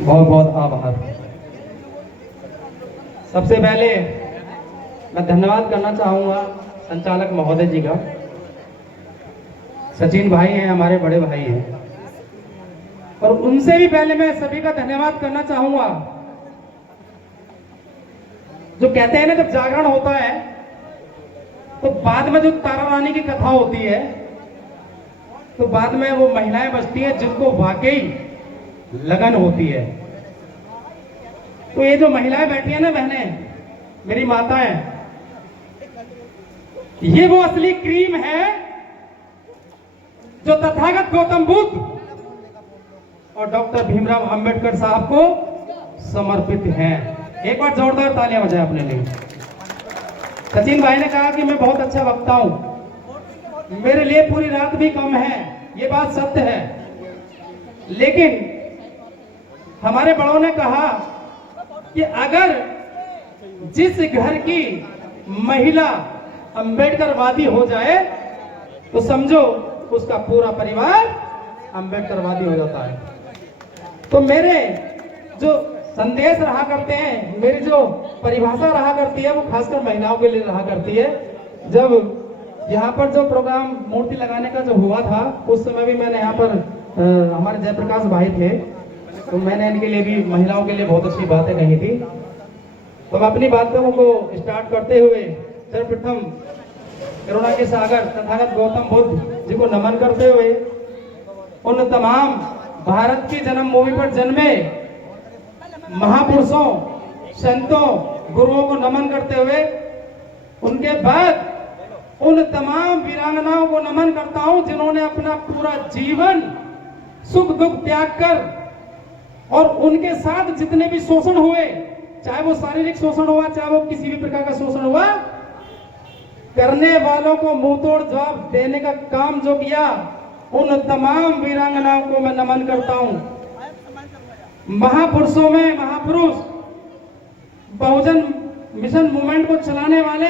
बहुत बहुत आभार। सबसे पहले मैं धन्यवाद करना चाहूँगा संचालक महोदय जी का। सचिन भाई हैं, हमारे बड़े भाई हैं, और उनसे भी पहले मैं सभी का धन्यवाद करना चाहूँगा। जो कहते हैं ना, जब जागरण होता है तो बाद में जो तारा रानी की कथा होती है तो बाद में वो महिलाएं बचती हैं जिनको वाकई लगन होती है। तो ये जो महिलाएं बैठी हैं ना, बहनें, मेरी माताएं, ये वो असली क्रीम है जो तथागत गौतम बुद्ध और डॉक्टर भीमराव अंबेडकर साहब को समर्पित हैं। एक बार जोरदार तालियां बजाएं अपने लिए। सचिन भाई ने कहा कि मैं बहुत अच्छा वक्ता हूं। मेरे लिए पूरी रात भी कम है, ये बात सत्य है। लेकिन हमारे बड़ों ने कहा कि अगर जिस घर की महिला अंबेडकरवादी हो जाए तो समझो उसका पूरा परिवार अंबेडकरवादी हो जाता है। तो मेरे जो संदेश रहा करते हैं, मेरी जो परिभाषा रहा करती है, वो खासकर महिलाओं के लिए रहा करती है। जब यहाँ पर जो प्रोग्राम मूर्ति लगाने का जो हुआ था, उस समय भी मैंने यहाँ पर हमारे जयप्रकाश भाई थे, तो मैंने इनके लिए भी, महिलाओं के लिए बहुत अच्छी बातें कही थी। तो मैं अपनी बातों को स्टार्ट करते हुए सर्वप्रथम करुणा के सागर तथागत गौतम बुद्ध जी को नमन करते हुए, उन तमाम भारत की जन्मभूमि पर जन्मे महापुरुषों, संतों, गुरुओं को नमन करते हुए, उनके बाद उन तमाम वीरांगनाओं को नमन करता हूं जिन्होंने अपना पूरा जीवन सुख दुख त्याग कर, और उनके साथ जितने भी शोषण हुए, चाहे वो शारीरिक शोषण हुआ, चाहे वो किसी भी प्रकार का शोषण हुआ, करने वालों को मुंहतोड़ जवाब देने का काम जो किया, उन तमाम वीरांगनाओं को मैं नमन करता हूं। महापुरुषों में महापुरुष, बहुजन मिशन मूवमेंट को चलाने वाले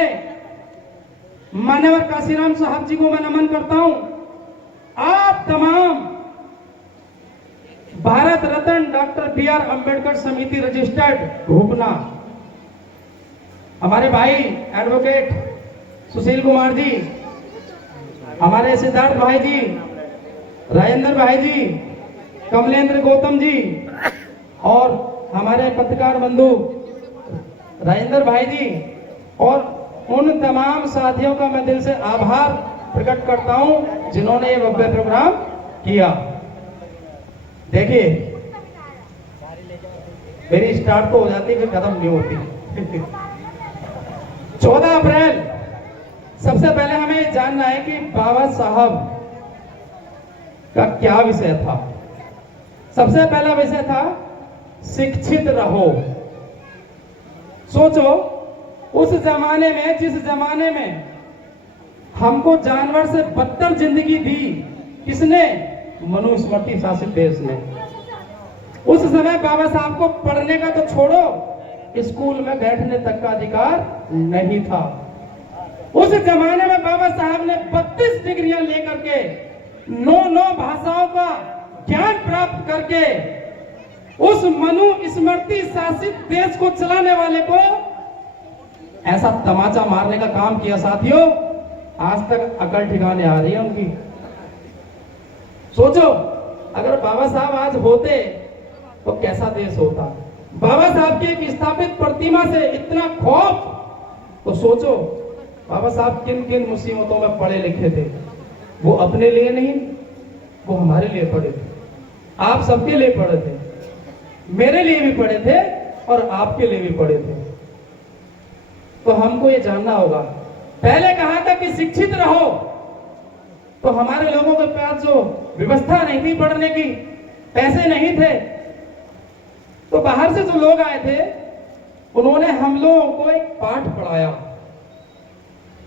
मान्यवर काशीराम साहब जी को मैं नमन करता हूं। आप तमाम भारत रत्न डॉक्टर बी.आर. अंबेडकर समिति रजिस्टर्ड घोपना, हमारे भाई एडवोकेट सुशील कुमार जी, हमारे सिद्धार्थ भाई जी, राजेंद्र भाई जी, कमलेंद्र गौतम जी, और हमारे पत्रकार बंधु राजेंद्र भाई जी, और उन तमाम साथियों का मैं दिल से आभार प्रकट करता हूं जिन्होंने ये भव्य प्रोग्राम किया। देखिए, मेरी स्टार्ट तो हो जाती है, फिर खत्म नहीं होती। 14 अप्रैल, सबसे पहले हमें जानना है कि बाबा साहब का क्या विषय था। सबसे पहला विषय था शिक्षित रहो। सोचो, उस जमाने में, जिस जमाने में हमको जानवर से बदतर जिंदगी दी, किसने? मनुस्मृति शासित देश में। उस समय बाबा साहब को पढ़ने का तो छोड़ो, स्कूल में बैठने तक का अधिकार नहीं था। उस जमाने में बाबा साहब ने 32 डिग्रियां लेकर के 9 भाषाओं का ज्ञान प्राप्त करके उस मनुस्मृति शासित देश को चलाने वाले को ऐसा तमाचा मारने का काम किया। साथियों, आज तक अकल ठिकाने आ रही है उनकी। सोचो, अगर बाबा साहब आज होते तो कैसा देश होता। बाबा साहब की एक स्थापित प्रतिमा से इतना खौफ, तो सोचो बाबा साहब किन किन मुसीबतों में पढ़े लिखे थे। वो अपने लिए नहीं, वो हमारे लिए पढ़े थे, आप सबके लिए पढ़े थे, मेरे लिए भी पढ़े थे और आपके लिए भी पढ़े थे। तो हमको ये जानना होगा। पहले कहा था कि शिक्षित रहो, तो हमारे लोगों के पास जो व्यवस्था नहीं थी पढ़ने की, पैसे नहीं थे, तो बाहर से जो लोग आए थे उन्होंने हम लोगों को एक पाठ पढ़ाया।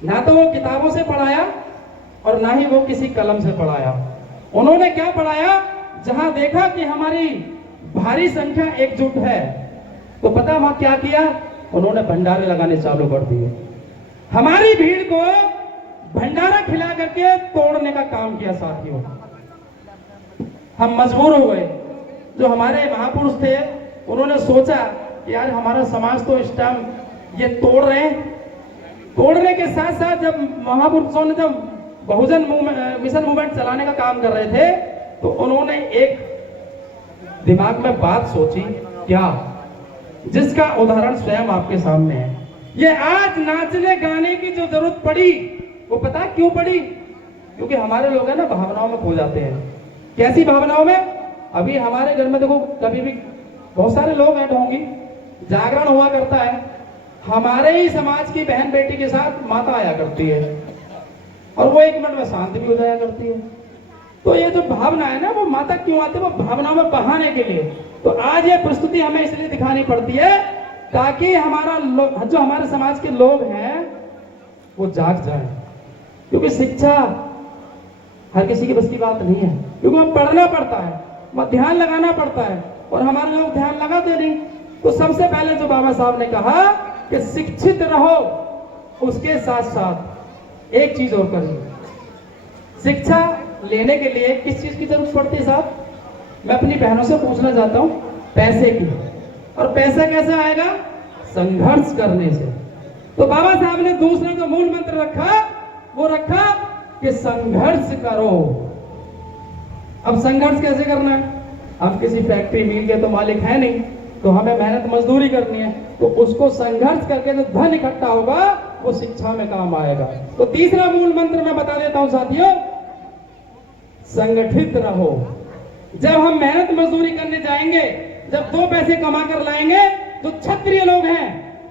ना तो वो किताबों से पढ़ाया और ना ही वो किसी कलम से पढ़ाया। उन्होंने क्या पढ़ाया? जहां देखा कि हमारी भारी संख्या एकजुट है, तो पता वहां क्या किया? उन्होंने भंडारे लगाने चालू कर दिए। हमारी भीड़ को भंडारा खिला करके तोड़ने का काम किया। साथियों, हम मजबूर हो गए। जो हमारे महापुरुष थे उन्होंने सोचा कि यार हमारा समाज तो इस टाइम ये तोड़ रहे हैं। तोड़ने के साथ साथ जब महापुरुषों ने जब बहुजन मिशन मूवमेंट चलाने का काम कर रहे थे तो उन्होंने एक दिमाग में बात सोची, क्या, जिसका उदाहरण स्वयं आपके सामने है। ये आज नाचने गाने की जो जरूरत पड़ी वो पता क्यों पड़ी? क्योंकि हमारे लोग है ना भावनाओं में खो जाते हैं। कैसी भावनाओं में? अभी हमारे घर में देखो कभी भी बहुत सारे लोग हैं ढोंगी, जागरण हुआ करता है, हमारे ही समाज की बहन बेटी के साथ माता आया करती है और वो 1 मिनट में शांत भी हो जाया करती है। तो ये जो भावना है ना वो माता क्यों आती है? वो भावनाओं में बहाने के लिए। तो आज ये प्रस्तुति हमें इसलिए दिखानी पड़ती है ताकि हमारा जो हमारे समाज के लोग हैं वो जाग जाए। क्योंकि शिक्षा हर किसी की बस की बात नहीं है, क्योंकि वह पढ़ना पड़ता है, वह ध्यान लगाना पड़ता है और हमारे लोग ध्यान लगाते नहीं। तो सबसे पहले जो बाबा साहब ने कहा कि शिक्षित रहो, उसके साथ साथ एक चीज और करिए। शिक्षा लेने के लिए किस चीज की जरूरत पड़ती है साहब? मैं अपनी बहनों से पूछना चाहता हूं, पैसे की। और पैसा कैसे आएगा? संघर्ष करने से। तो बाबा साहब ने दूसरा जो मूल मंत्र रखा वो रखा कि संघर्ष करो। अब संघर्ष कैसे करना है? हम किसी फैक्ट्री मिल के तो मालिक है नहीं, तो हमें मेहनत मजदूरी करनी है। तो उसको संघर्ष करके जो धन इकट्ठा होगा वो शिक्षा में काम आएगा। तो तीसरा मूल मंत्र मैं बता देता हूं साथियों, संगठित रहो। जब हम मेहनत मजदूरी करने जाएंगे, जब 2 पैसे कमा कर लाएंगे, जो क्षत्रिय लोग हैं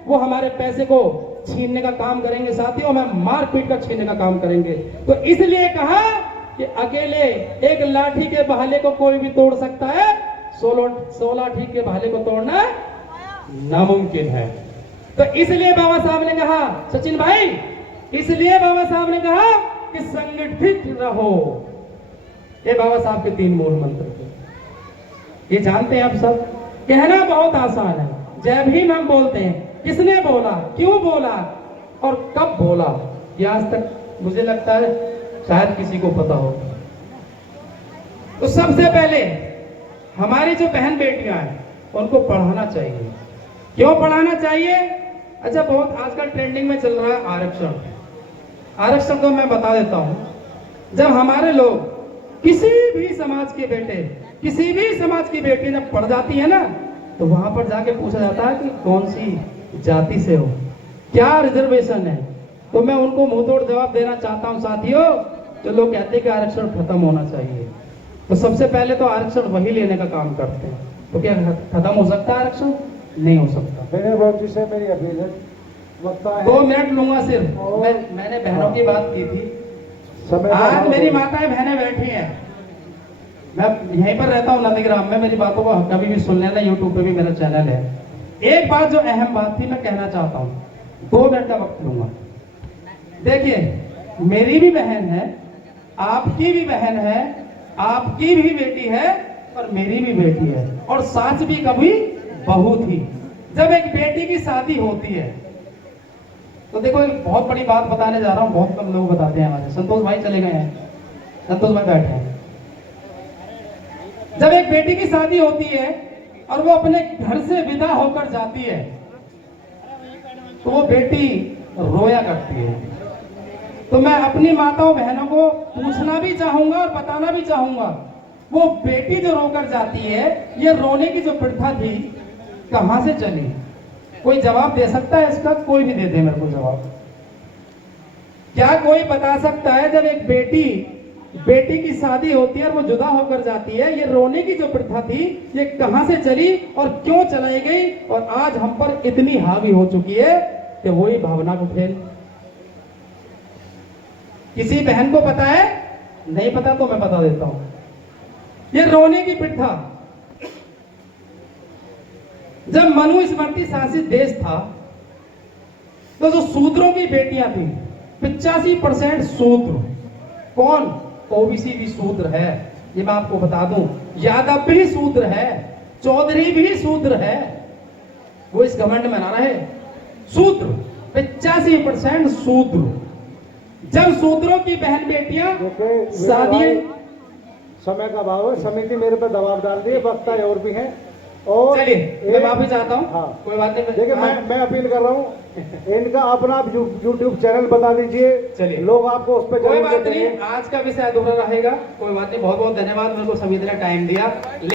वो हमारे पैसे को छीनने का काम करेंगे साथियों, हमें मार पीट कर छीनने का काम करेंगे। तो इसलिए कहा कि अकेले एक लाठी के भाले को कोई भी तोड़ सकता है, 16 लाठी के भाले को तोड़ना नामुमकिन है। तो इसलिए बाबा साहब ने कहा, सचिन भाई, इसलिए बाबा साहब ने कहा कि संगठित रहो। ये बाबा साहब के 3 मूल मंत्र थे। ये जानते हैं आप सब? कहना बहुत आसान है, जय भीम हम बोलते हैं, किसने बोला, क्यों बोला और कब बोला, ये आज तक मुझे लगता है शायद किसी को पता हो। तो सबसे पहले हमारी जो बहन बेटियां हैं उनको पढ़ाना चाहिए। क्यों पढ़ाना चाहिए? अच्छा, बहुत आजकल ट्रेंडिंग में चल रहा है आरक्षण। आरक्षण तो मैं बता देता हूं, जब हमारे लोग किसी भी समाज के बेटे, किसी भी समाज की बेटी जब पढ़ जाती है ना, तो वहां पर जाके पूछा जाता है कि कौन सी जाति से हो, क्या रिजर्वेशन है। तो मैं उनको मुंह तोड़ जवाब देना चाहता हूं साथियों, जो लोग कहते हैं कि आरक्षण खत्म होना चाहिए, तो सबसे पहले तो आरक्षण वही लेने का काम करते हैं। तो क्या खत्म हो सकता है आरक्षण? नहीं हो सकता। मेरे बहुत से मेरी अपील है, 2 मिनट लूंगा सिर्फ। मैंने बहनों की बात की थी, आज मेरी माताएं बहनें बैठी हैं, मैं यहीं पर रहता हूँ नंदीग्राम में, मेरी बातों को कभी भी सुन लेना, यूट्यूब पे भी मेरा चैनल है। एक बात जो अहम बात थी मैं कहना चाहता हूँ, 2 मिनट का वक्त लूंगा। देखिए, मेरी भी बहन है, आपकी भी बहन है, आपकी भी बेटी है और मेरी भी बेटी है, और सास भी कभी बहू थी। जब एक बेटी की शादी होती है तो देखो, एक बहुत बड़ी बात बताने जा रहा हूं, बहुत कम लोग बताते हैं। हमारे संतोष भाई चले गए हैं, संतोष भाई बैठे हैं। जब एक बेटी की शादी होती है और वो अपने घर से विदा होकर जाती है तो वो बेटी रोया करती है। तो मैं अपनी माताओं बहनों को पूछना भी चाहूंगा और बताना भी चाहूंगा, वो बेटी जो रोकर जाती है, ये रोने की जो प्रथा थी कहां से चली? कोई जवाब दे सकता है इसका? कोई भी दे दे मेरे को जवाब। क्या कोई बता सकता है, जब एक बेटी की शादी होती है और वो जुदा होकर जाती है, ये रोने की जो प्रथा थी ये कहां से चली और क्यों चलाई गई, और आज हम पर इतनी हावी हो चुकी है कि वही भावना को खेल। किसी बहन को पता है? नहीं पता तो मैं बता देता हूं। ये रोने की प्रथा, जब मनुस्मृति शासित देश था तो जो शूद्रों की बेटियां थी, 85% शूद्र। कौन? ओबीसी भी शूद्र है, ये मैं आपको बता दूं। यादव भी शूद्र है, चौधरी भी शूद्र है, वो इस घमंड में ना रहे। शूद्र 85% शूद्र। जब शूद्रों की बहन बेटियां समय का अभाव है, समिति मेरे पे दबाव डाल रही है, वक्ता और भी हैं। और चलिए मैं माफी चाहता हूँ। हाँ। कोई बात नहीं। देखिए मैं अपील कर रहा हूँ, इनका अपना आप यूट्यूब चैनल बता दीजिए, चलिए। लोग आपको उस पर कोई जरूर बात देखेंगे। नहीं, आज का विषय अधूरा रहेगा। कोई बात नहीं, बहुत बहुत धन्यवाद मेरे को समिति ने टाइम दिया।